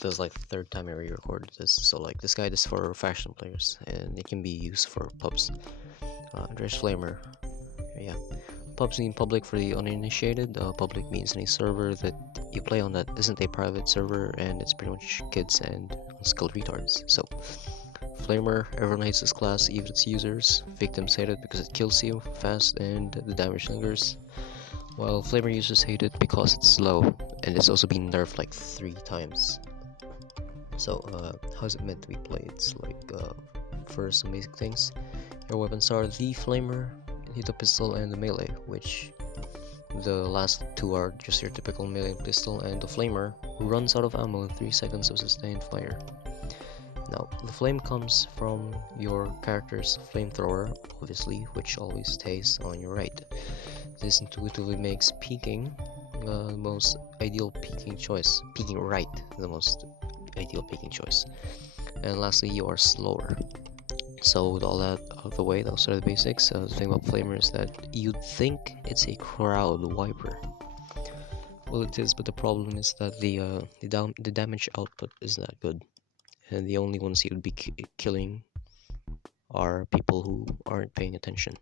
This is like the third time I re-recorded this. So like this guide is for faction players, and it can be used for pubs. There's flammar. Yeah, pubs mean public for the uninitiated. Public means any server that you play on that isn't a private server, and it's pretty much kids and unskilled retards. So flamer, everyone hates this class, even its users. Victims hate it because it kills you fast and the damage lingers, while flamer users hate it because it's slow, and it's also been nerfed like 3 times. So how's it meant to be played? It's like first, some basic things. Your weapons are the flamer, the pistol, and the melee, which the last 2 are just your typical melee pistol, and the flamer runs out of ammo in 3 seconds of sustained fire. Now, the flame comes from your character's flamethrower, obviously, which always stays on your right. This intuitively makes peeking the most ideal peeking choice. Peeking right, the most ideal peeking choice. And lastly, you are slower. So with all that out of the way, those are the basics. The thing about flamer is that you'd think it's a crowd wiper. Well, it is, but the problem is that the damage output is not good, and the only ones you would be killing are people who aren't paying attention.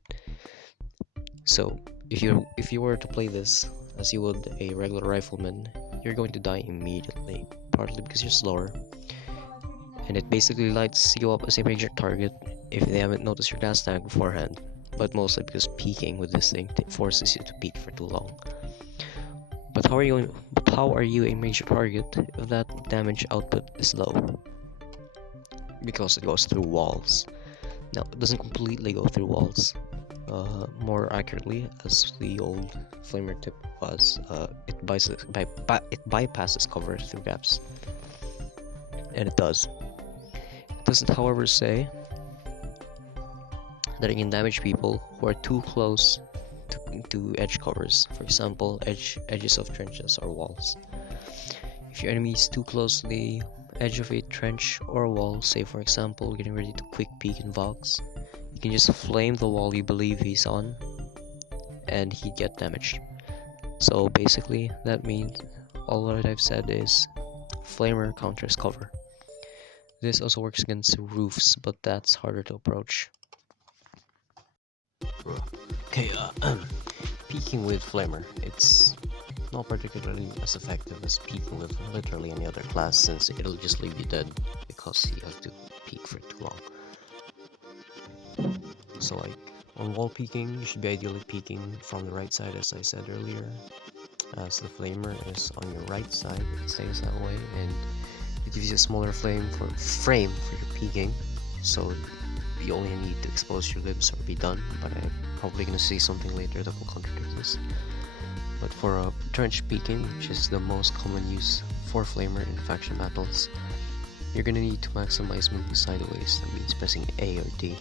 So if you were to play this as you would a regular rifleman, you're going to die immediately, partly because you're slower, and it basically lights you up as a major target if they haven't noticed your gas tank beforehand, but mostly because peeking with this thing forces you to peek for too long. But how are you a major target if that damage output is low? Because it goes through walls. Now, it doesn't completely go through walls. More accurately, as the old flamer tip was, it bypasses cover through gaps. And it does. It doesn't, however, say that it can damage people who are too close to edge covers. For example, edges of trenches or walls. If your enemy is too close to the edge of a trench or a wall, say for example getting ready to quick peek in Vox, you can just flame the wall you believe he's on and he'd get damaged. So basically that means all that I've said is flamer counters cover. This also works against roofs, but that's harder to approach. Okay, peeking with flamer, it's not particularly as effective as peeking with literally any other class, since it'll just leave you dead because you have to peek for too long. So like on wall peeking, you should be ideally peeking from the right side, as I said earlier, as the flamer is on your right side. It stays that way, and it gives you a smaller frame for your peeking, so you only need to expose your limbs or be done. But I'm probably gonna see something later that will contradict this. But for trench peeking, which is the most common use for flamer in faction battles, you're gonna need to maximize moving sideways. That means pressing A or D.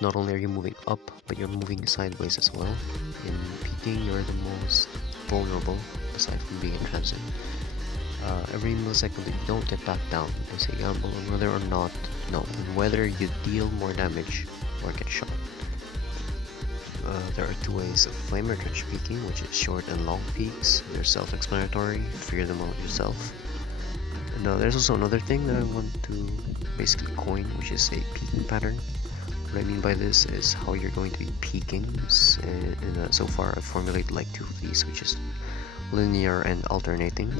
Not only are you moving up, but you're moving sideways as well. In peeking, you're the most vulnerable, aside from being in transit. Every millisecond that you don't get back down is a gamble on whether you deal more damage or get shot. There are 2 ways of flamer trench peeking, which is short and long peeks. They're self-explanatory, figure them out yourself. And there's also another thing that I want to basically coin, which is a peeking pattern. What I mean by this is how you're going to be peeking, and so far I've formulated like 2 of these, which is linear and alternating.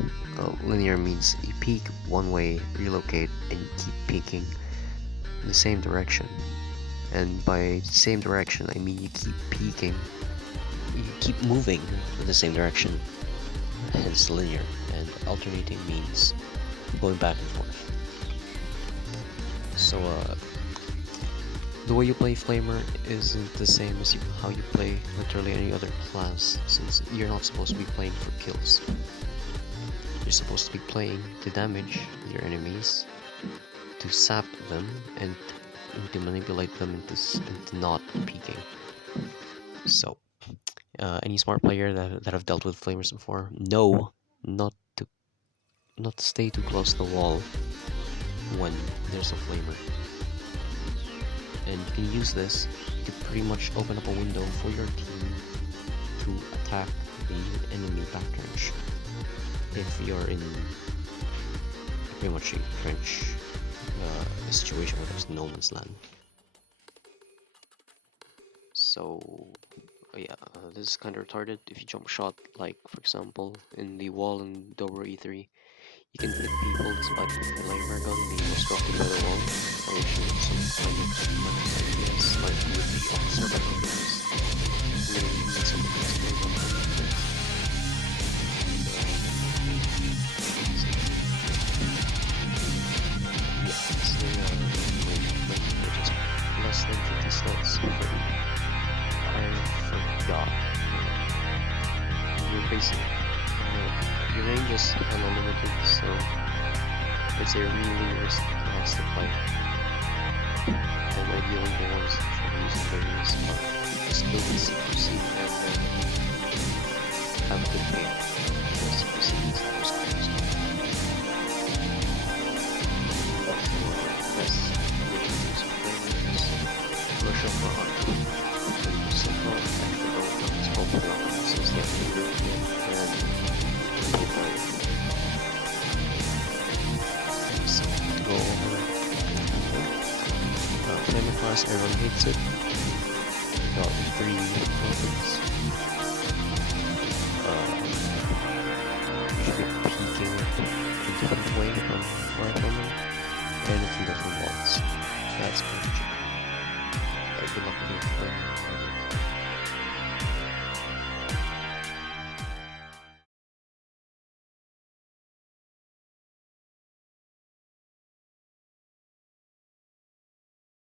Linear means you peek one way, relocate, and you keep peeking in the same direction. And by same direction, I mean you keep peeking, you keep moving in the same direction, hence linear. And alternating means going back and forth. So the way you play flamer isn't the same as how you play literally any other class, since you're not supposed to be playing for kills. You're supposed to be playing to damage your enemies, to sap them, and to manipulate them into not peeking. So any smart player that have dealt with flamers before know not to stay too close to the wall when there's a flamer. And you can use this to pretty much open up a window for your team to attack the enemy backtrench. if you're in pretty much a French situation where there's no man's land. So yeah, this is kind of retarded. If you jump shot, like for example in the wall in Dobro E3, you can hit people despite the flammar gun being obstructed by the wall. I will show you some kind of ideas, like with the officer by the guns. I'm gonna need some of these people. Yeah, so just less than 50 slots. I forgot. Your basic, your range is unlimited, so it's a really risky class to play. And ideally the ones that should be using various just kill the CQC and then have a good game. The CQC is the most close. But for the rest, we can use some flavors, rush up for art. Simple, actually don't know it's probably on since they have to do it and so to go over flavor class, everyone hates it.